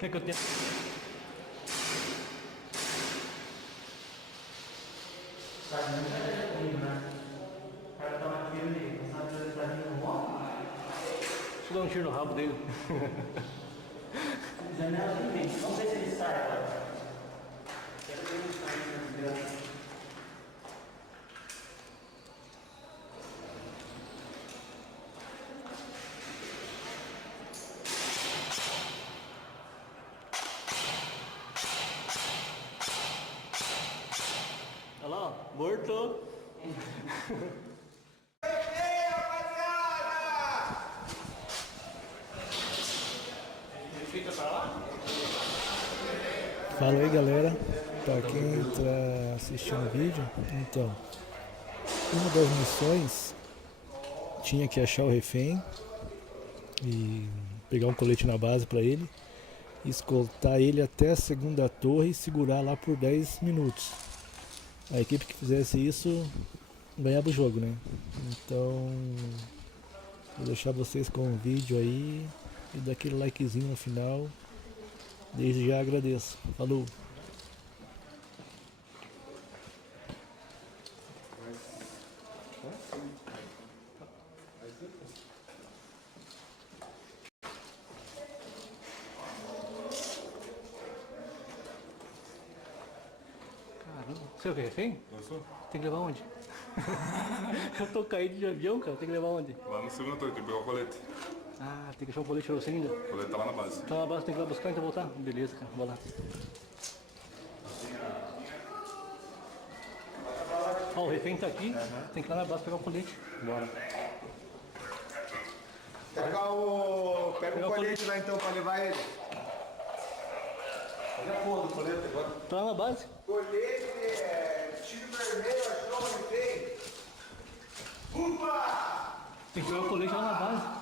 Quer que eu tenha? Deixa eu dar um tiro no rabo dele. Janela de frente. Vamos ver se ele sai agora. Quero ver ele sair. Olha lá, ó, morto. Fica pra lá? Fala aí galera, para quem está assistindo o vídeo, então, uma das missões tinha que achar o refém e pegar um colete na base para ele, escoltar ele até a segunda torre e segurar lá por 10 minutos. A equipe que fizesse isso ganhava o jogo, né? Então, vou deixar vocês com o vídeo aí e dar aquele likezinho no final. Desde já agradeço. Falou! Caramba, você é o que, refém? Eu sou? Tem que levar onde? Eu tô caído de avião, cara. Tem que levar onde? Lá no segundo torre, tem que pegar o colete. Ah, tem que achar um colete pra você ainda. O colete tá lá na base. Tá na base, tem que ir lá buscar, então voltar? Beleza, cara. Vou lá. Ó, o refém tá aqui. Tem que ir lá na base pegar o colete. Bora. Pega o colete lá então pra levar ele. Olha a porra do colete agora. Tá lá na base? Colete, tiro vermelho, achou onde tem? Upa! Tem que pegar o colete lá na base.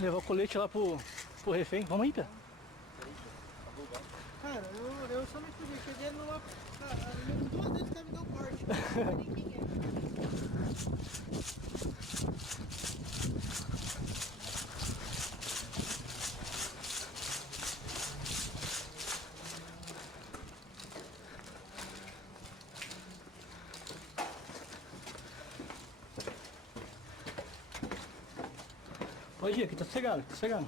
Levar o colete lá pro refém. Vamos aí, Pé. Cara, eu só me fugi, cheguei numa. Duas vezes que me deu corte. Não sei nem quem é. Pode ir, aqui tá sossegado, tá sossegado.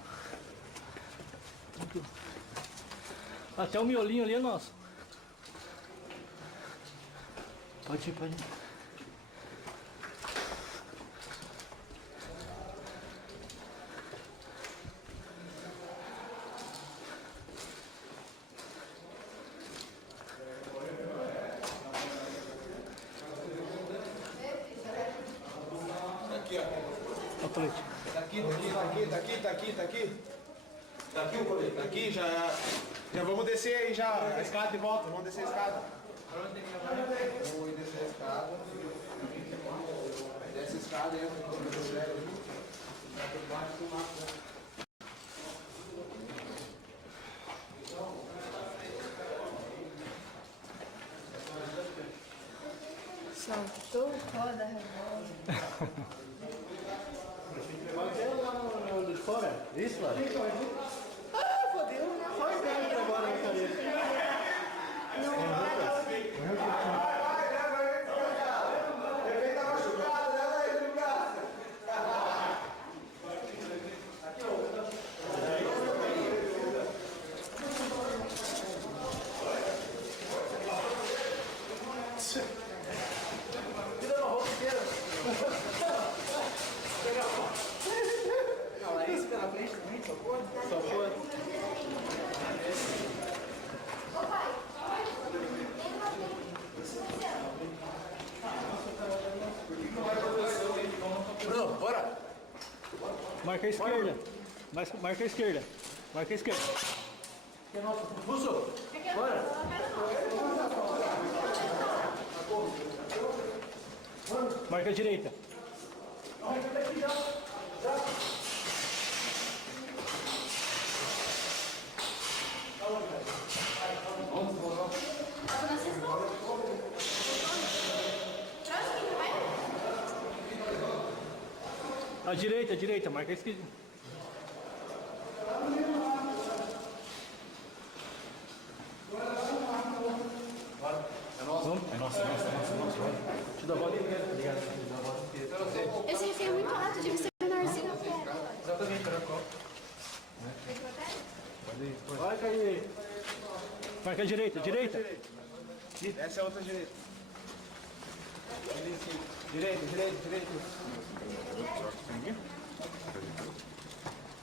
Tranquilo. Até o miolinho ali é nosso. Pode ir, pode ir. Aqui, ó. Olha o colete. Tá aqui o colete. Tá aqui, já vamos descer aí já. A escada de volta, vamos descer a escada. Vamos descer a escada. Desce a escada e entra no terceiro. Soltou roda, rebola. Lá de fora? Isso, lá? Ah, fodeu. Só espera agora na cabeça. Não vai. Não, é isso pela frente também, só for. Só foi. Bruno, bora! Marca a esquerda. Marca a esquerda. Marca a esquerda. Russo, bora. Marca a direita. A direita, marca a esquerda. Te dá a bola. Esse refém é muito alto, devia ser menorzinho. Vai, cair. Marca a direita. Essa é a outra direita. Direita.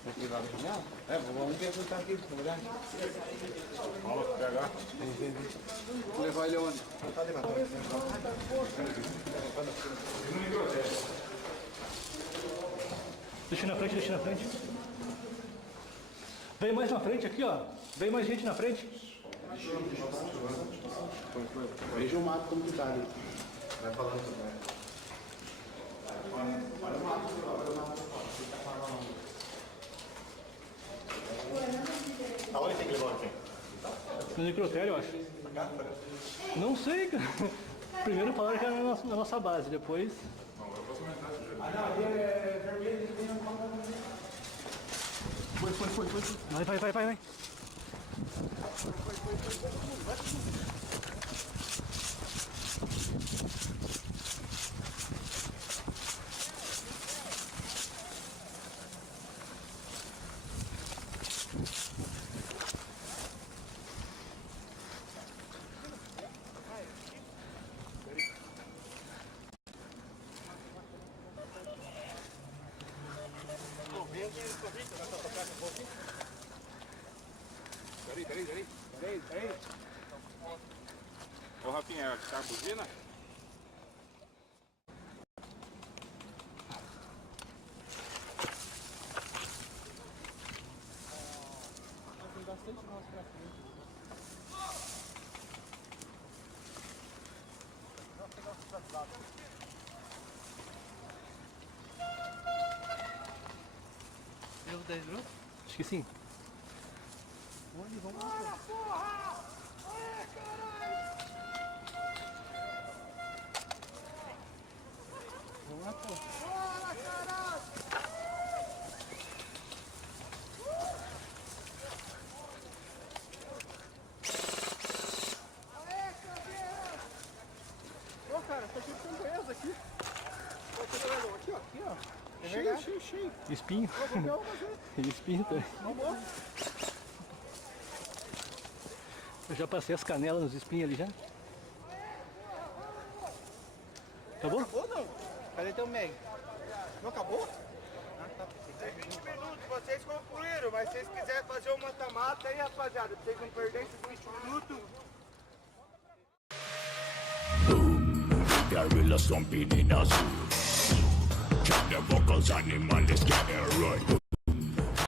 Aqui lá do janela? É, vamos ver se tá aqui, na verdade. Vamos pegar. Vou levar ele onde? Tá levantando. Deixa na frente. Vem mais na frente aqui, ó. Vem mais gente na frente. Veja o mato como que tá ali. Vai falando também. Aonde tem que levar aqui? No necrotério, eu acho. Não sei, cara. Primeiro falaram que era na nossa base, depois... Vai. Peraí. Ô, Rafinha, tá a buzina? Deu 10 minutos? Acho que sim. Ô, cara, tá cheio de campanhas aqui. Aqui, ó. Cheio. Espinho. Espinho também. Eu já passei as canelas nos espinhos ali já. Acabou? Acabou não? Cadê teu Meg? Não acabou? Ah, tá. Tem 20 minutos, vocês concluíram, mas se vocês quiserem fazer um mata-mata aí, rapaziada, pra vocês não perderem esses 20 minutos. Gorilla stomping in a zoo. Chop the vocals, animal is getting right.